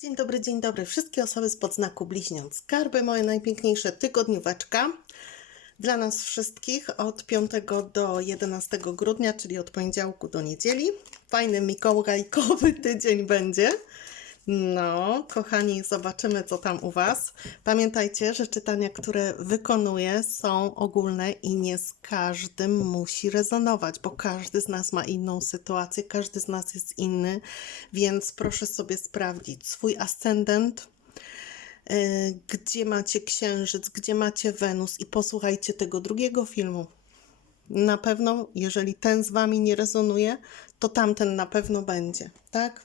Dzień dobry, dzień dobry. Wszystkie osoby z podznaku bliźniąt. Skarby, moje najpiękniejsze tygodnióweczka. Dla nas wszystkich od 5 do 11 grudnia, czyli od poniedziałku do niedzieli. Fajny mikołajkowy tydzień będzie. No, kochani, zobaczymy, co tam u Was. Pamiętajcie, że czytania, które wykonuję, są ogólne i nie z każdym musi rezonować, bo każdy z nas ma inną sytuację, każdy z nas jest inny, więc proszę sobie sprawdzić swój ascendent, yy, gdzie macie księżyc, gdzie macie Wenus i posłuchajcie tego drugiego filmu. Na pewno, jeżeli ten z Wami nie rezonuje, to tamten na pewno będzie, tak?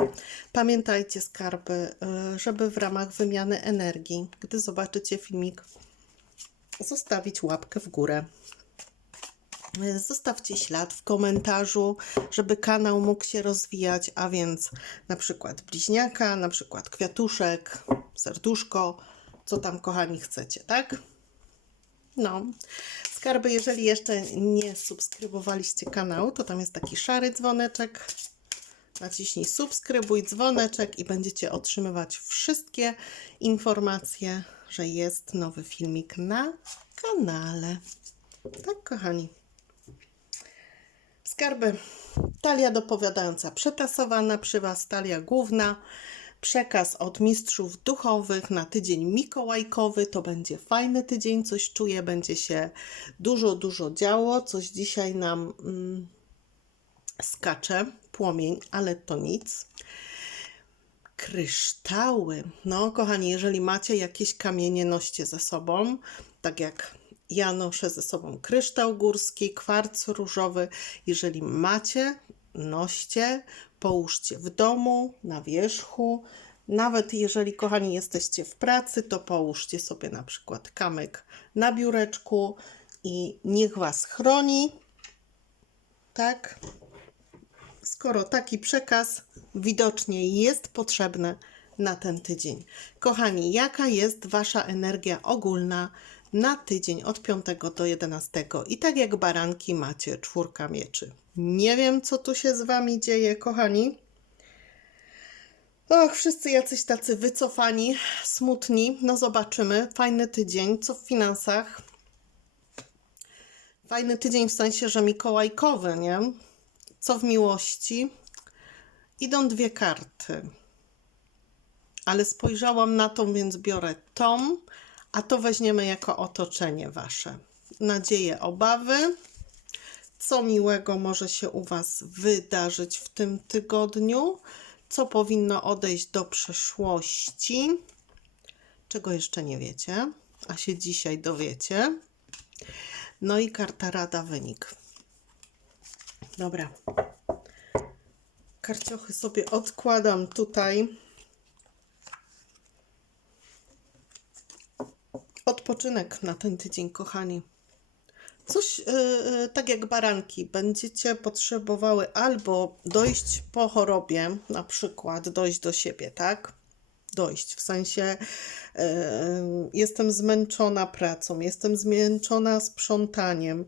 Pamiętajcie, skarby, y, żeby w ramach wymiany energii, gdy zobaczycie filmik, zostawić łapkę w górę. Y, Zostawcie ślad w komentarzu, żeby kanał mógł się rozwijać, a więc na przykład bliźniaka, na przykład kwiatuszek, serduszko, co tam kochani chcecie, tak? No, skarby, jeżeli jeszcze nie subskrybowaliście kanału, to tam jest taki szary dzwoneczek. Naciśnij subskrybuj, dzwoneczek i będziecie otrzymywać wszystkie informacje, że jest nowy filmik na kanale. Tak, kochani. Skarby. Talia dopowiadająca przetasowana przy Was, talia główna. Przekaz od mistrzów duchowych na tydzień mikołajkowy. To będzie fajny tydzień, coś czuję, będzie się dużo, dużo działo. Coś dzisiaj nam mm, skacze, płomień, ale to nic. Kryształy. No, kochani, jeżeli macie jakieś kamienie, noście ze sobą, tak jak ja noszę ze sobą kryształ górski, kwarc różowy. Jeżeli macie, noście, połóżcie w domu, na wierzchu. Nawet jeżeli, kochani, jesteście w pracy, to połóżcie sobie na przykład kamyk na biureczku i niech Was chroni. Tak? Skoro taki przekaz widocznie jest potrzebny na ten tydzień. Kochani, jaka jest Wasza energia ogólna na tydzień od 5 do 11? I tak jak baranki macie czwórka mieczy. Nie wiem, co tu się z Wami dzieje, kochani. Och, wszyscy jacyś tacy wycofani, smutni. No zobaczymy. Fajny tydzień. Co w finansach? Fajny tydzień w sensie, że mikołajkowy, nie? Co w miłości? Idą dwie karty. Ale spojrzałam na tą, więc biorę tą, a to weźmiemy jako otoczenie wasze. Nadzieje, obawy. Co miłego może się u was wydarzyć w tym tygodniu? Co powinno odejść do przeszłości? Czego jeszcze nie wiecie, a się dzisiaj dowiecie. No i karta rada wynik. Dobra. Karciochy sobie odkładam tutaj. Odpoczynek na ten tydzień, kochani. Coś yy, tak jak baranki, będziecie potrzebowały albo dojść po chorobie, na przykład dojść do siebie, tak? Dojść w sensie yy, jestem zmęczona pracą, jestem zmęczona sprzątaniem,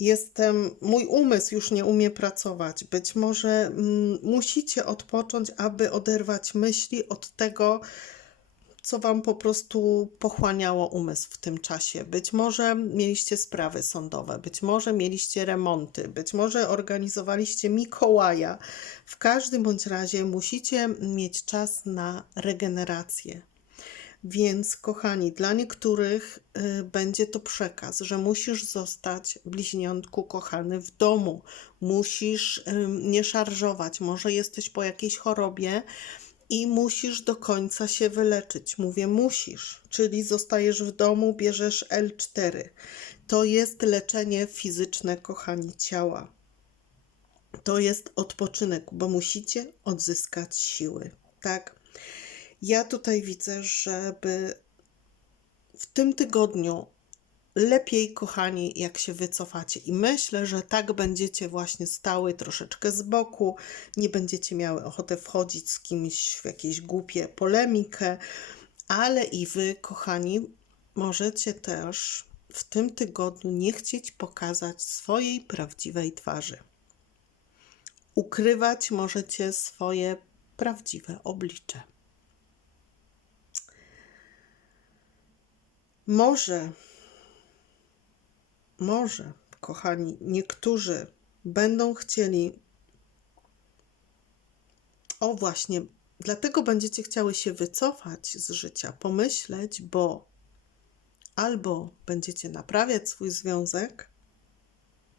jestem, mój umysł już nie umie pracować. Być może mm, musicie odpocząć, aby oderwać myśli od tego, co Wam po prostu pochłaniało umysł w tym czasie. Być może mieliście sprawy sądowe, być może mieliście remonty, być może organizowaliście Mikołaja. W każdym bądź razie musicie mieć czas na regenerację. Więc, kochani, dla niektórych y, będzie to przekaz, że musisz zostać bliźniątku kochany w domu. Musisz nie szarżować. Może jesteś po jakiejś chorobie i musisz do końca się wyleczyć. Mówię musisz, czyli zostajesz w domu, bierzesz L4. To jest leczenie fizyczne, kochani, ciała. To jest odpoczynek, bo musicie odzyskać siły, tak? Ja tutaj widzę, żeby w tym tygodniu lepiej, kochani, jak się wycofacie. I myślę, że tak będziecie właśnie stały troszeczkę z boku, nie będziecie miały ochoty wchodzić z kimś w jakieś głupie polemikę, ale i wy, kochani, możecie też w tym tygodniu nie chcieć pokazać swojej prawdziwej twarzy. Ukrywać możecie swoje prawdziwe oblicze. Może może, kochani, niektórzy będą chcieli. O, właśnie, dlatego będziecie chciały się wycofać z życia, pomyśleć, bo albo będziecie naprawiać swój związek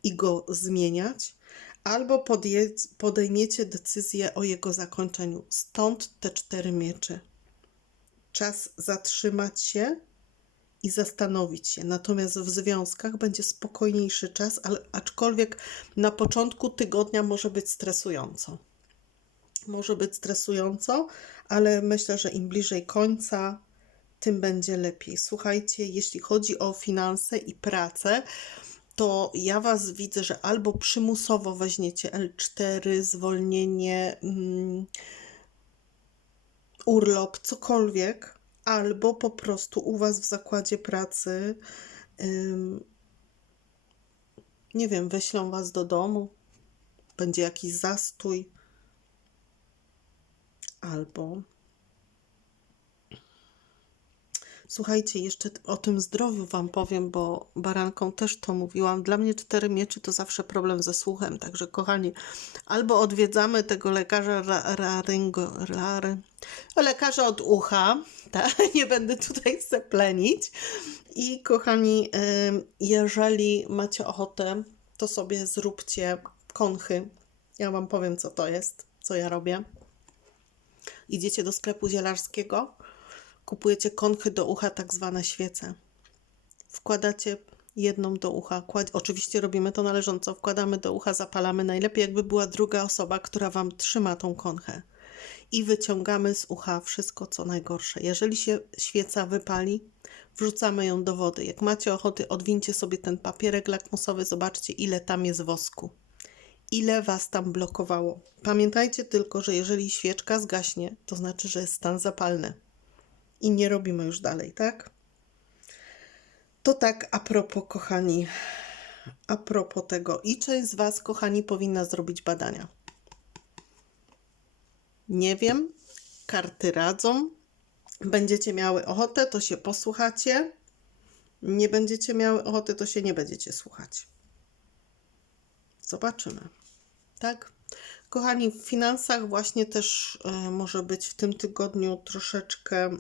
i go zmieniać, albo podejmiecie decyzję o jego zakończeniu. Stąd te cztery miecze. Czas zatrzymać się i zastanowić się. Natomiast w związkach będzie spokojniejszy czas, ale aczkolwiek na początku tygodnia może być stresująco. Może być stresująco, ale myślę, że im bliżej końca, tym będzie lepiej. Słuchajcie, jeśli chodzi o finanse i pracę, to ja Was widzę, że albo przymusowo weźmiecie L4, zwolnienie, mm, urlop, cokolwiek, albo po prostu u Was w zakładzie pracy, ym, nie wiem, wyślą Was do domu, będzie jakiś zastój, albo Słuchajcie, jeszcze o tym zdrowiu Wam powiem, bo baranką też to mówiłam. Dla mnie cztery mieczy to zawsze problem ze słuchem, także kochani, albo odwiedzamy tego lekarza laryngo, lary, lekarza od ucha, tak? nie będę tutaj seplenić. I kochani, jeżeli macie ochotę, to sobie zróbcie konchy. Ja Wam powiem, co to jest, co ja robię. Idziecie do sklepu zielarskiego, kupujecie konchy do ucha, tak zwane świece. Wkładacie jedną do ucha. Kład... Oczywiście robimy to należąco. Wkładamy do ucha, zapalamy. Najlepiej, jakby była druga osoba, która wam trzyma tą konchę. I wyciągamy z ucha wszystko, co najgorsze. Jeżeli się świeca wypali, wrzucamy ją do wody. Jak macie ochoty, odwincie sobie ten papierek lakmusowy, zobaczcie, ile tam jest wosku. Ile was tam blokowało. Pamiętajcie tylko, że jeżeli świeczka zgaśnie, to znaczy, że jest stan zapalny i nie robimy już dalej, tak? To tak a propos, kochani, a propos tego. I część z Was, kochani, powinna zrobić badania. Nie wiem, karty radzą. Będziecie miały ochotę, to się posłuchacie. Nie będziecie miały ochoty, to się nie będziecie słuchać. Zobaczymy. Tak? Kochani, w finansach właśnie też y, może być w tym tygodniu troszeczkę y,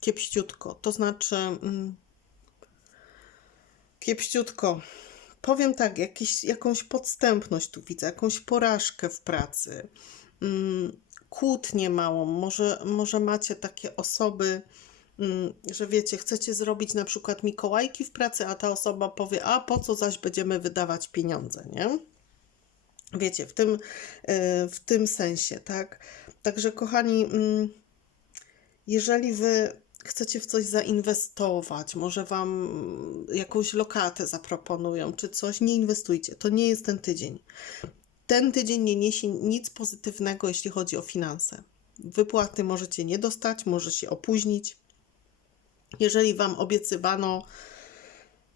kiepściutko. To znaczy, y, kiepściutko. Powiem tak, jakiś, jakąś podstępność tu widzę, jakąś porażkę w pracy, kłótnię małą. Może, może macie takie osoby, że wiecie, chcecie zrobić na przykład Mikołajki w pracy, a ta osoba powie, a po co zaś będziemy wydawać pieniądze, nie? Wiecie, w tym, e, w tym sensie, tak? Także, kochani, mm, jeżeli wy chcecie w coś zainwestować, może wam jakąś lokatę zaproponują, czy coś, nie inwestujcie. To nie jest ten tydzień. Ten tydzień nie niesie nic pozytywnego, jeśli chodzi o finanse. Wypłaty możecie nie dostać, może się opóźnić. Jeżeli wam obiecywano,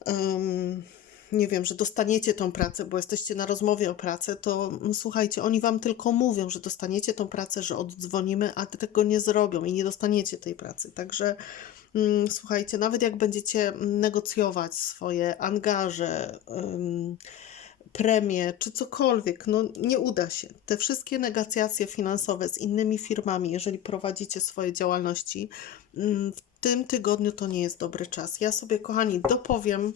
um, nie wiem, że dostaniecie tą pracę, bo jesteście na rozmowie o pracę, to mm, słuchajcie, oni wam tylko mówią, że dostaniecie tą pracę, że oddzwonimy, a tego nie zrobią i nie dostaniecie tej pracy. Także mm, słuchajcie, nawet jak będziecie negocjować swoje angaże, ym, premie czy cokolwiek, no nie uda się. Te wszystkie negocjacje finansowe z innymi firmami, jeżeli prowadzicie swoje działalności, ym, w tym tygodniu to nie jest dobry czas. Ja sobie, kochani, dopowiem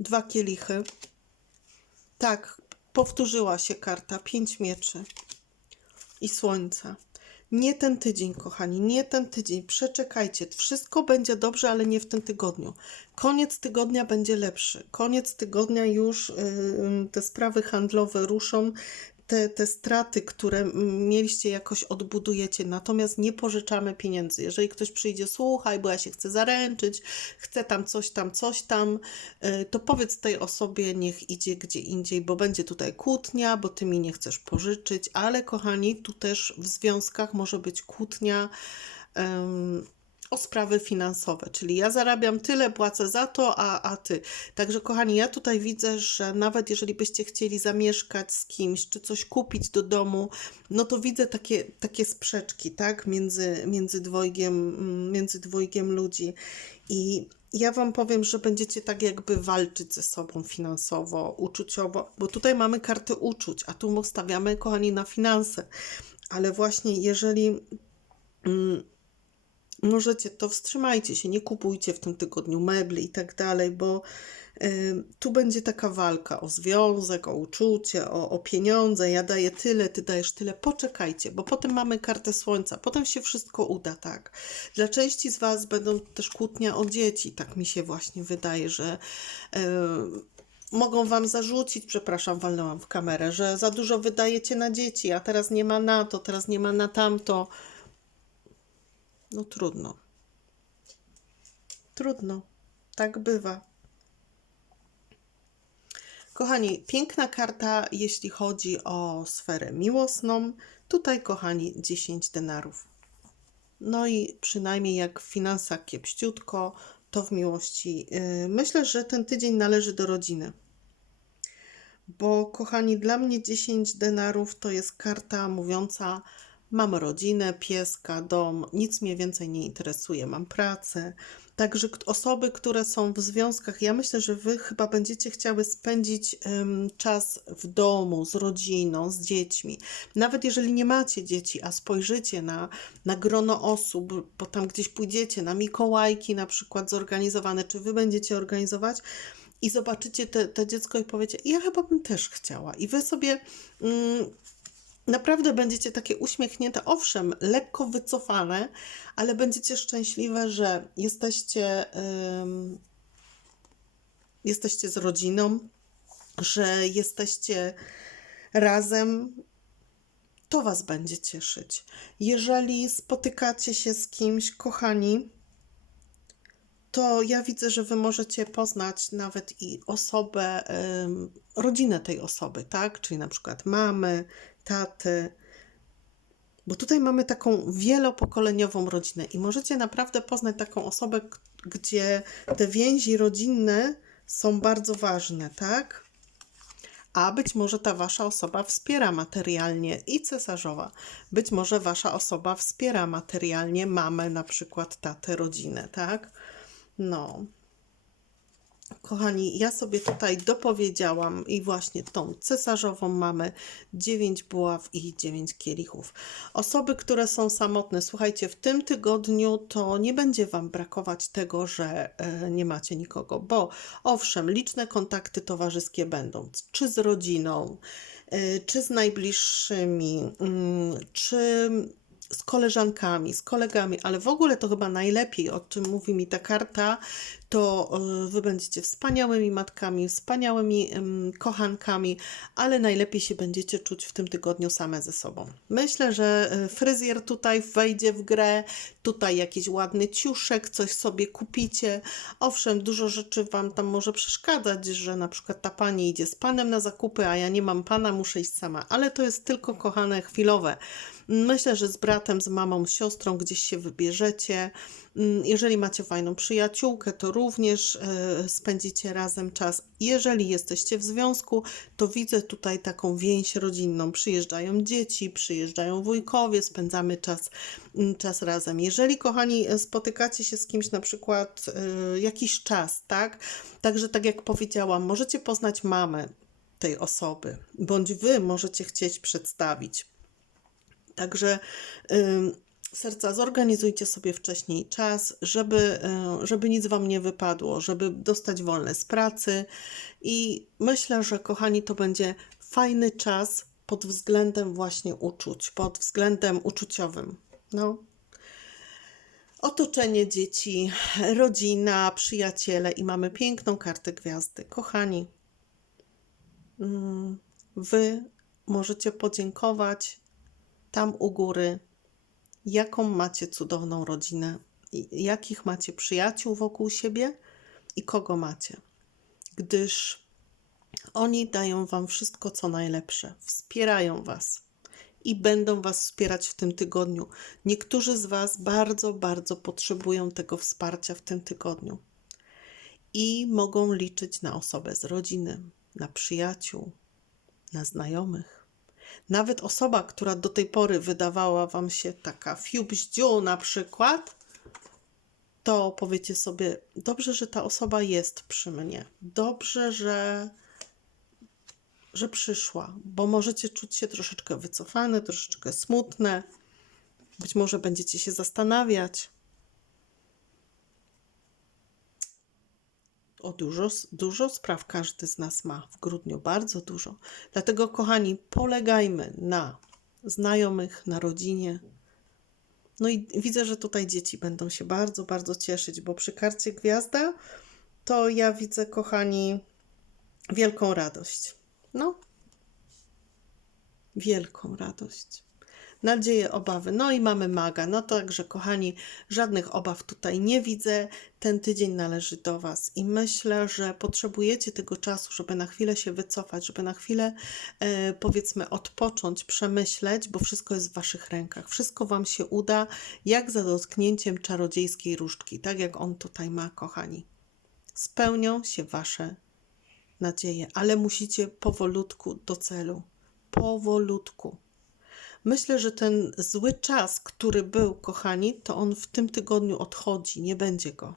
dwa kielichy. Tak, powtórzyła się karta. Pięć mieczy i słońca. Nie ten tydzień, kochani, nie ten tydzień. Przeczekajcie. Wszystko będzie dobrze, ale nie w tym tygodniu. Koniec tygodnia będzie lepszy. Koniec tygodnia już yy, te sprawy handlowe ruszą te, te straty, które mieliście, jakoś odbudujecie, natomiast nie pożyczamy pieniędzy. Jeżeli ktoś przyjdzie, słuchaj, bo ja się chcę zaręczyć, chcę tam coś tam, coś tam, y, to powiedz tej osobie, niech idzie gdzie indziej, bo będzie tutaj kłótnia, bo ty mi nie chcesz pożyczyć, ale kochani, tu też w związkach może być kłótnia. Um, o sprawy finansowe, czyli ja zarabiam tyle, płacę za to, a, a ty. Także, kochani, ja tutaj widzę, że nawet jeżeli byście chcieli zamieszkać z kimś, czy coś kupić do domu, no to widzę takie, takie sprzeczki, tak, między, między, dwojgiem, mm, między dwojgiem ludzi. I ja Wam powiem, że będziecie tak jakby walczyć ze sobą finansowo, uczuciowo, bo tutaj mamy karty uczuć, a tu stawiamy, kochani, na finanse. Ale właśnie jeżeli mm, możecie, to wstrzymajcie się, nie kupujcie w tym tygodniu mebli i tak dalej, bo tu będzie taka walka o związek, o uczucie, o, o pieniądze. Ja daję tyle, ty dajesz tyle. Poczekajcie, bo potem mamy kartę słońca, potem się wszystko uda, tak. Dla części z Was będą też kłótnia o dzieci, tak mi się właśnie wydaje, że. y, mogą wam zarzucić, przepraszam, walnęłam w kamerę, że za dużo wydajecie na dzieci, a teraz nie ma na to, teraz nie ma na tamto. No trudno. Trudno. Tak bywa. Kochani, piękna karta, jeśli chodzi o sferę miłosną. Tutaj, kochani, 10 denarów. No i przynajmniej jak w finansach kiepściutko, to w miłości. Yy, myślę, że ten tydzień należy do rodziny. Bo, kochani, dla mnie 10 denarów to jest karta mówiąca: mam rodzinę, pieska, dom, nic mnie więcej nie interesuje, mam pracę. Także osoby, które są w związkach, ja myślę, że wy chyba będziecie chciały spędzić czas w domu, z rodziną, z dziećmi. Nawet jeżeli nie macie dzieci, a spojrzycie na, na grono osób, bo tam gdzieś pójdziecie, na Mikołajki na przykład zorganizowane, czy wy będziecie organizować, i zobaczycie te, te dziecko i powiecie, ja chyba bym też chciała. I wy sobie mm, naprawdę będziecie takie uśmiechnięte, owszem, lekko wycofane, ale będziecie szczęśliwe, że jesteście, jesteście z rodziną, że jesteście razem. To Was będzie cieszyć. Jeżeli spotykacie się z kimś, kochani, to ja widzę, że wy możecie poznać nawet i osobę, rodzinę tej osoby, tak? Czyli na przykład mamy, taty. Bo tutaj mamy taką wielopokoleniową rodzinę i możecie naprawdę poznać taką osobę, gdzie te więzi rodzinne są bardzo ważne, tak? A być może ta wasza osoba wspiera materialnie i cesarzowa. Być może wasza osoba wspiera materialnie mamę, na przykład tatę, rodzinę, tak? No. Kochani, ja sobie tutaj dopowiedziałam i właśnie tą cesarzową mamy 9 buław i 9 kielichów. Osoby, które są samotne, słuchajcie, w tym tygodniu to nie będzie Wam brakować tego, że e, nie macie nikogo, bo owszem, liczne kontakty towarzyskie będą, czy z rodziną, e, czy z najbliższymi, mm, czy z koleżankami, z kolegami, ale w ogóle to chyba najlepiej, o czym mówi mi ta karta, to y, wy będziecie wspaniałymi matkami, wspaniałymi ym, kochankami, ale najlepiej się będziecie czuć w tym tygodniu same ze sobą. Myślę, że y, fryzjer tutaj wejdzie w grę, tutaj jakiś ładny ciuszek, coś sobie kupicie. Owszem, dużo rzeczy wam tam może przeszkadzać, że na przykład ta pani idzie z panem na zakupy, a ja nie mam pana, muszę iść sama, ale to jest tylko kochane chwilowe. Myślę, że z bratem, z mamą, z siostrą gdzieś się wybierzecie. Mm, Jeżeli macie fajną przyjaciółkę, to również e, spędzicie razem czas. Jeżeli jesteście w związku, to widzę tutaj taką więź rodzinną. Przyjeżdżają dzieci, przyjeżdżają wujkowie, spędzamy czas, mm, czas razem. Jeżeli, kochani, spotykacie się z kimś na przykład e, jakiś czas, tak? Także tak jak powiedziałam, możecie poznać mamę tej osoby, bądź wy możecie chcieć przedstawić. Także ym, serca, zorganizujcie sobie wcześniej czas, żeby, y, żeby nic Wam nie wypadło, żeby dostać wolne z pracy. I myślę, że kochani, to będzie fajny czas pod względem właśnie uczuć, pod względem uczuciowym. No. Otoczenie dzieci, rodzina, przyjaciele i mamy piękną kartę gwiazdy. Kochani, mm, Wy możecie podziękować tam u góry, jaką macie cudowną rodzinę, jakich macie przyjaciół wokół siebie i kogo macie. Gdyż oni dają Wam wszystko, co najlepsze, wspierają Was. i będą Was wspierać w tym tygodniu. Niektórzy z Was bardzo, bardzo potrzebują tego wsparcia w tym tygodniu i mogą liczyć na osobę z rodziny, na przyjaciół, na znajomych. Nawet osoba, która do tej pory wydawała Wam się taka fiubździu na przykład, to powiecie sobie, dobrze, że ta osoba jest przy mnie. Dobrze, że, że przyszła, bo możecie czuć się troszeczkę wycofane, troszeczkę smutne. Być może będziecie się zastanawiać. O dużo, dużo spraw każdy z nas ma w grudniu, bardzo dużo. Dlatego, kochani, polegajmy na znajomych, na rodzinie. No i widzę, że tutaj dzieci będą się bardzo, bardzo cieszyć, bo przy karcie gwiazda to ja widzę, kochani, wielką radość. No, wielką radość nadzieje, obawy. No i mamy maga. No także, kochani, żadnych obaw tutaj nie widzę. Ten tydzień należy do Was i myślę, że potrzebujecie tego czasu, żeby na chwilę się wycofać, żeby na chwilę, e, powiedzmy, odpocząć, przemyśleć, bo wszystko jest w Waszych rękach. Wszystko Wam się uda, jak za dotknięciem czarodziejskiej różdżki, tak jak on tutaj ma, kochani. Spełnią się Wasze nadzieje, ale musicie powolutku do celu. Powolutku. Myślę, że ten zły czas, który był, kochani, to on w tym tygodniu odchodzi, nie będzie go.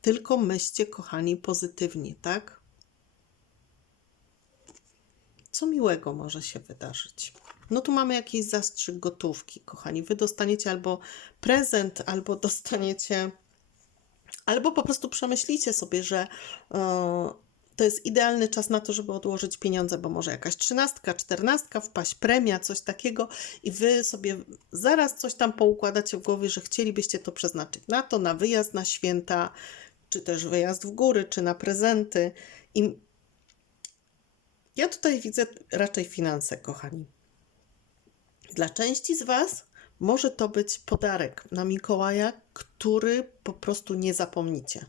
Tylko myślcie, kochani, pozytywnie, tak? Co miłego może się wydarzyć? No tu mamy jakiś zastrzyk gotówki, kochani. Wy dostaniecie albo prezent, albo dostaniecie, albo po prostu przemyślicie sobie, że. Yy, to jest idealny czas na to, żeby odłożyć pieniądze, bo może jakaś trzynastka, czternastka, wpaść premia, coś takiego i wy sobie zaraz coś tam poukładacie w głowie, że chcielibyście to przeznaczyć na to, na wyjazd na święta, czy też wyjazd w góry, czy na prezenty. I ja tutaj widzę raczej finanse, kochani. Dla części z Was może to być podarek na Mikołaja, który po prostu nie zapomnicie,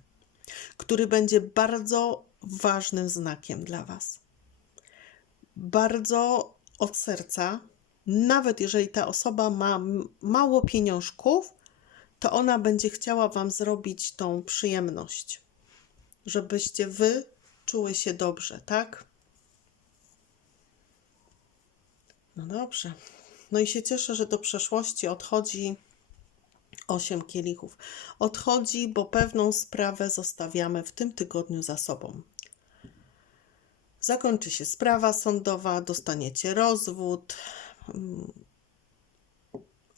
który będzie bardzo ważnym znakiem dla Was. Bardzo od serca, nawet jeżeli ta osoba ma mało pieniążków, to ona będzie chciała Wam zrobić tą przyjemność, żebyście Wy czuły się dobrze, tak? No dobrze. No i się cieszę, że do przeszłości odchodzi osiem kielichów. Odchodzi, bo pewną sprawę zostawiamy w tym tygodniu za sobą. Zakończy się sprawa sądowa, dostaniecie rozwód. Mm.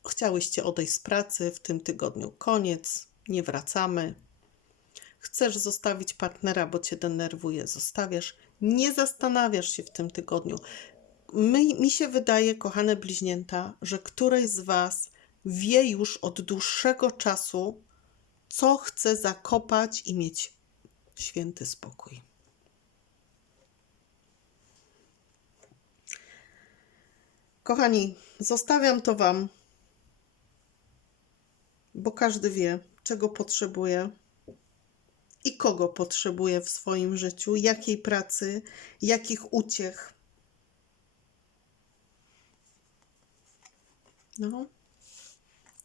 Chciałyście odejść z pracy w tym tygodniu, koniec, nie wracamy. Chcesz zostawić partnera, bo cię denerwuje, zostawiasz. Nie zastanawiasz się w tym tygodniu. My, mi się wydaje, kochane bliźnięta, że któreś z Was wie już od dłuższego czasu, co chce zakopać i mieć święty spokój. Kochani, zostawiam to Wam, bo każdy wie, czego potrzebuje i kogo potrzebuje w swoim życiu, jakiej pracy, jakich uciech. No,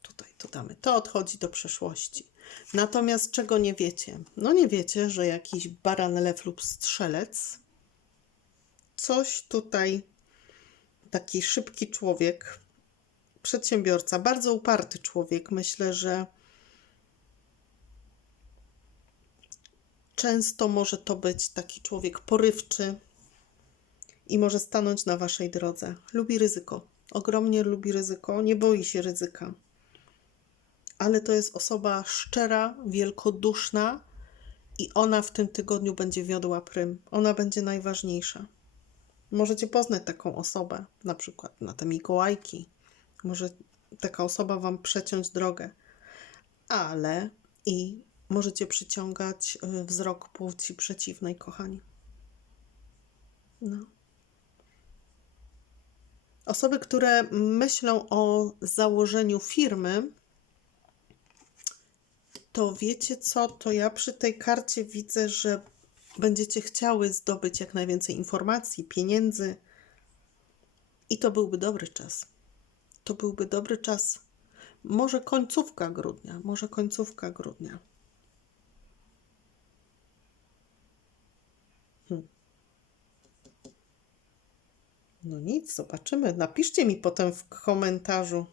tutaj to damy. To odchodzi do przeszłości. Natomiast czego nie wiecie? No nie wiecie, że jakiś baran, lew lub strzelec coś tutaj taki szybki człowiek, przedsiębiorca, bardzo uparty człowiek. Myślę, że często może to być taki człowiek porywczy i może stanąć na waszej drodze. Lubi ryzyko, ogromnie lubi ryzyko, nie boi się ryzyka. Ale to jest osoba szczera, wielkoduszna i ona w tym tygodniu będzie wiodła prym. Ona będzie najważniejsza. Możecie poznać taką osobę, na przykład na te Mikołajki. Może taka osoba Wam przeciąć drogę, ale i możecie przyciągać y, wzrok płci przeciwnej, kochani. No. Osoby, które myślą o założeniu firmy, to wiecie co? To ja przy tej karcie widzę, że będziecie chciały zdobyć jak najwięcej informacji, pieniędzy. I to byłby dobry czas. To byłby dobry czas. Może końcówka grudnia, może końcówka grudnia. Hmm. No nic, zobaczymy. Napiszcie mi potem w komentarzu,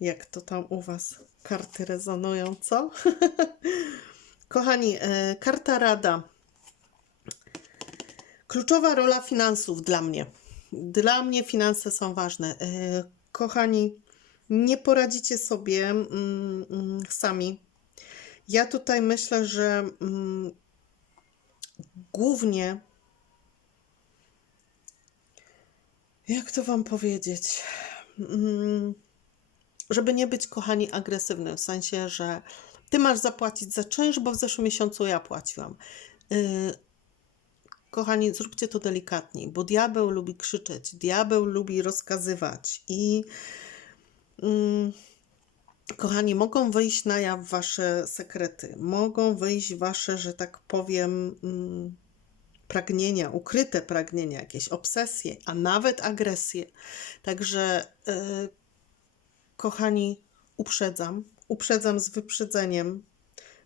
jak to tam u Was karty rezonują, co? Kochani, e, karta rada. Kluczowa rola finansów dla mnie. Dla mnie finanse są ważne. E, kochani, nie poradzicie sobie mm, mm, sami. Ja tutaj myślę, że mm, głównie jak to Wam powiedzieć? Żeby nie być, kochani, agresywnym, w sensie, że Ty masz zapłacić za czynsz, bo w zeszłym miesiącu ja płaciłam. Yy, kochani, zróbcie to delikatniej, bo diabeł lubi krzyczeć, diabeł lubi rozkazywać i mm, kochani, mogą wyjść na jaw wasze sekrety, mogą wyjść wasze, że tak powiem, mm, pragnienia, ukryte pragnienia, jakieś obsesje, a nawet agresje. Także, yy, kochani, uprzedzam, uprzedzam z wyprzedzeniem.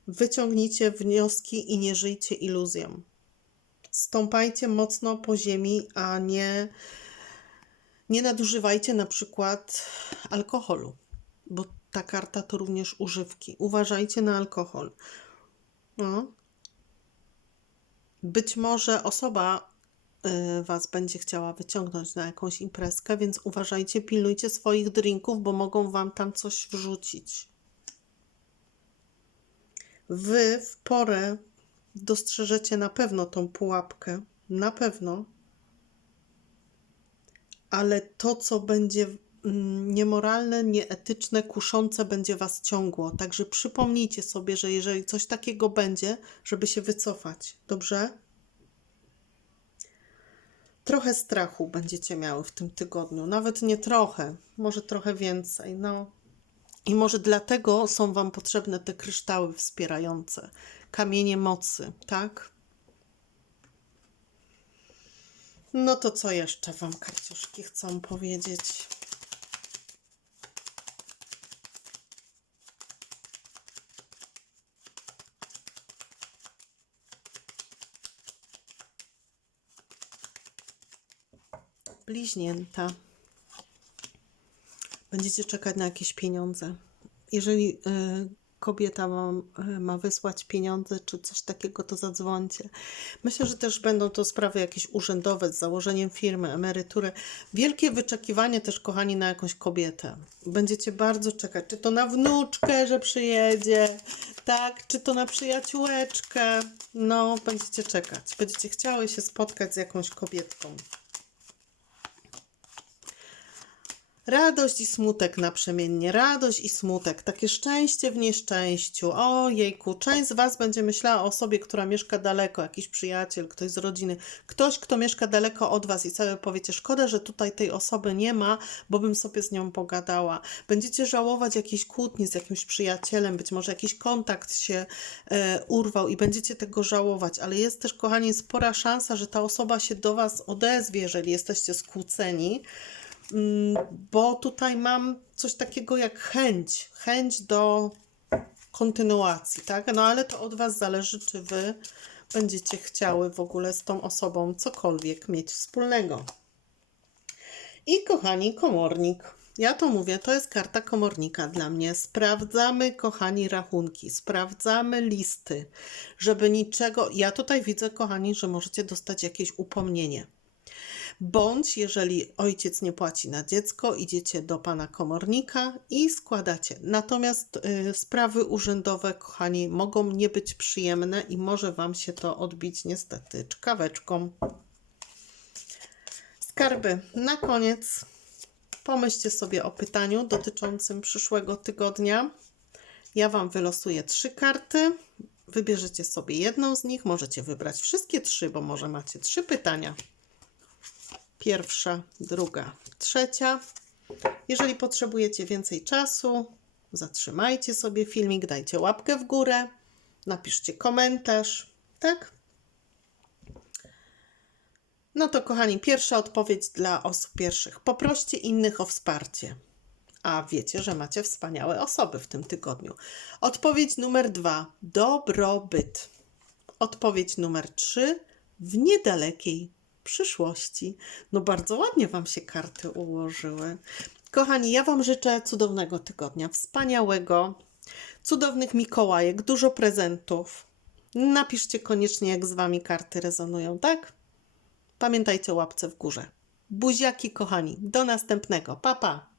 Wyciągnijcie wnioski i nie żyjcie iluzją. Stąpajcie mocno po ziemi, a nie, nie nadużywajcie na przykład alkoholu, bo ta karta to również używki. Uważajcie na alkohol. No. Być może osoba y, Was będzie chciała wyciągnąć na jakąś imprezkę, więc uważajcie, pilnujcie swoich drinków, bo mogą Wam tam coś wrzucić. Wy w porę dostrzeżecie na pewno tą pułapkę, na pewno, ale to, co będzie mm, niemoralne, nieetyczne, kuszące, będzie Was ciągło. Także przypomnijcie sobie, że jeżeli coś takiego będzie, żeby się wycofać, dobrze? Trochę strachu będziecie miały w tym tygodniu, nawet nie trochę, może trochę więcej. No, i może dlatego są Wam potrzebne te kryształy wspierające, kamienie mocy, tak? No to co jeszcze Wam karciuszki chcą powiedzieć? Bliźnięta będziecie czekać na jakieś pieniądze. Jeżeli y, kobieta ma, y, ma wysłać pieniądze czy coś takiego, to zadzwońcie. Myślę, że też będą to sprawy jakieś urzędowe z założeniem firmy, emerytury. Wielkie wyczekiwanie też, kochani, na jakąś kobietę. Będziecie bardzo czekać, czy to na wnuczkę, że przyjedzie, tak, czy to na przyjaciółeczkę. No, będziecie czekać. Będziecie chciały się spotkać z jakąś kobietką. Radość i smutek naprzemiennie, radość i smutek, takie szczęście w nieszczęściu. O jejku, część z Was będzie myślała o osobie, która mieszka daleko, jakiś przyjaciel, ktoś z rodziny, ktoś, kto mieszka daleko od Was i sobie powiecie, szkoda, że tutaj tej osoby nie ma, bo bym sobie z nią pogadała. Będziecie żałować jakiejś kłótni z jakimś przyjacielem, być może jakiś kontakt się e, urwał i będziecie tego żałować, ale jest też, kochani, spora szansa, że ta osoba się do Was odezwie, jeżeli jesteście skłóceni. Mm, bo tutaj mam coś takiego jak chęć, chęć do kontynuacji, tak? No ale to od Was zależy, czy Wy będziecie chciały w ogóle z tą osobą cokolwiek mieć wspólnego. I kochani, komornik. Ja to mówię, to jest karta komornika dla mnie. Sprawdzamy, kochani, rachunki, sprawdzamy listy, żeby niczego. Ja tutaj widzę, kochani, że możecie dostać jakieś upomnienie. Bądź jeżeli ojciec nie płaci na dziecko, idziecie do pana komornika i składacie. Natomiast y, sprawy urzędowe, kochani, mogą nie być przyjemne i może wam się to odbić niestety czkaweczką. Skarby. Na koniec pomyślcie sobie o pytaniu dotyczącym przyszłego tygodnia. Ja Wam wylosuję trzy karty. Wybierzecie sobie jedną z nich. Możecie wybrać wszystkie trzy, bo może macie trzy pytania pierwsza, druga, trzecia. Jeżeli potrzebujecie więcej czasu, zatrzymajcie sobie filmik, dajcie łapkę w górę, napiszcie komentarz, tak? No to kochani, pierwsza odpowiedź dla osób pierwszych. Poproście innych o wsparcie. A wiecie, że macie wspaniałe osoby w tym tygodniu. Odpowiedź numer dwa. Dobrobyt. Odpowiedź numer trzy. W niedalekiej przyszłości. No bardzo ładnie Wam się karty ułożyły. Kochani, ja Wam życzę cudownego tygodnia, wspaniałego, cudownych Mikołajek, dużo prezentów. Napiszcie koniecznie, jak z Wami karty rezonują, tak? Pamiętajcie o łapce w górze. Buziaki, kochani. Do następnego. Pa, pa.